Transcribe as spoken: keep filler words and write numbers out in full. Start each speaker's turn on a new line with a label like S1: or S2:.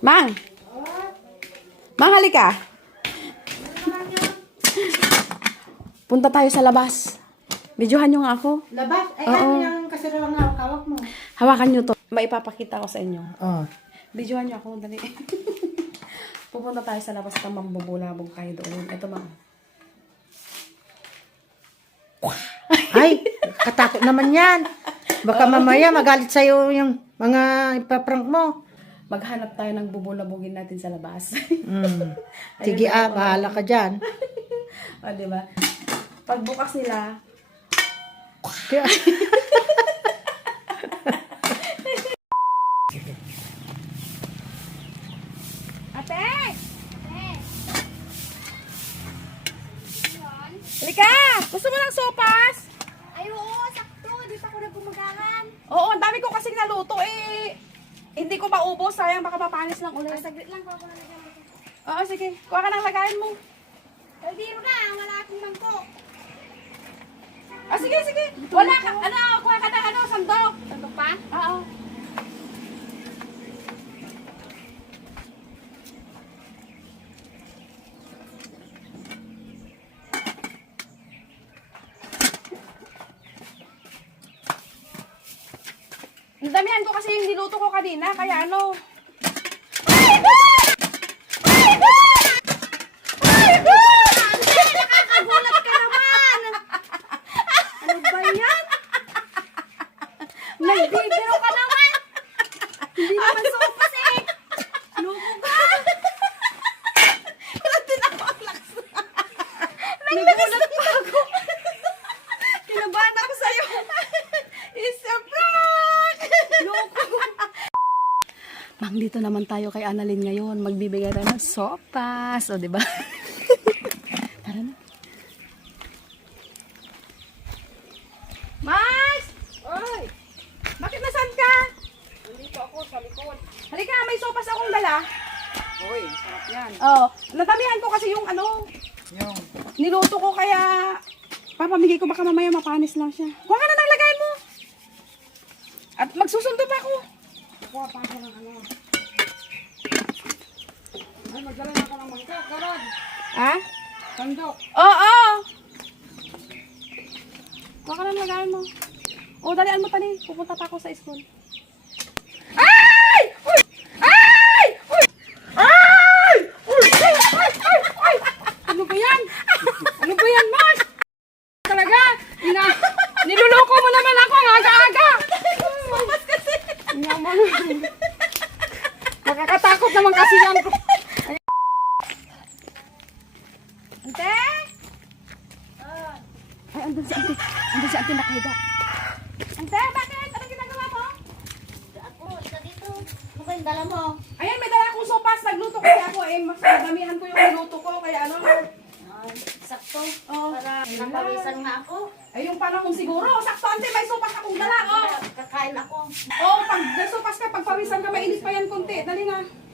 S1: Mang! Mang, halika. Punta tayo sa labas. Videohan nyo nga ako.
S2: Labas? Ay,
S1: Oo.
S2: ano yung kasirawang hawak-hawak mo?
S1: Hawakan nyo to. Maipapakita ko sa inyo.
S2: Oo.
S1: Videohan nyo ako. Dali. Pupunta tayo sa labas na mambubulabog tayo doon. Ito ba?
S2: Ay, katakot naman yan. Baka mamaya magalit sa'yo yung mga ipaprank mo.
S1: Maghanap tayo ng bubulabugin natin sa labas.
S2: Mm. Sige ah, bahala ka dyan.
S1: O, diba? Pagbukas nila, Ate! Halika! Gusto mo ng sopas?
S3: Ay, oo, sakto. Di pa ako nagkumagahan.
S1: Oo, ang dami ko kasing naluto eh. Hindi ko maubos. Sayang, baka mapanis lang
S3: Ah,
S1: ulit.
S3: saglit lang ko ako nalagyan mo.
S1: Oo, sige. Kuha ka ng lagayan mo.
S3: Hindi mo na, wala akong mangkok.
S1: Ah, sige, sige. Wala ka. Ano, kuha ka ng ano, sandok.
S3: Sandok pa?
S1: Oo. Damihan ko kasi yung niluto ko kanina, kaya ano.
S3: Nakakagulat ka naman! Ano ba yan? Nagbibiro ka naman! Hindi naman sopas eh! Loko ka! Nagulat pa ako!
S1: Kinabahan ako sa'yo. It's a prank!
S3: Loko!
S1: Mang, dito naman tayo kay Annalyn ngayon. Magbibigay tayo ng sopas. O, diba? Tara na. Max! Oy! Bakit nasan ka?
S2: Dito ako sa likod.
S1: Halika, may sopas akong dala.
S2: Uy, sarap yan.
S1: Oo. Natamihan ko kasi yung ano,
S2: Yung,
S1: niluto ko kaya papamigay ko baka mamaya mapanis lang siya. Kuha ka na ng lagayan mo. At magsusundo pa ako.
S2: kukuha pa ako ng ano. Ay, magdala na ako ng mangkok, garod.
S1: Ha?
S2: Sandok.
S1: Oo! Kuha ka ng lagayan mo. O, dalian mo tani. Pupunta pa ako sa school. Ay! Uy! Ay! Uy! Ay! Uy! Ay! Ay! Ay! Ay! Ano ba yan? Ano ba yan, Max? Talaga? Ina, niluloko mo naman ako ang aga-aga. Mas kasi. Naman. Nakakatakot naman kasi yan. Ante? Ay, andun si Ante. Andun si Ante nakahiga. Ante, bakit? Anong ginagawa mo?
S3: Ako, sa dito. Ano ba yung dala mo?
S1: Ayan, may dala akong sopas. Nagluto kasi ako eh. Mas madamihan ko yung niluto ko. Kaya ano.
S3: Ay, sakto.
S1: Oh.
S3: Para napawisan nga ako.
S1: Ay, yung panahon siguro. Sakto, Ante, may sopas akong dala. Oh.
S3: Kakain ako.
S1: Oh, pag nagsopas ka, pagpawisan ka, mainit pa yan konti. Dali na.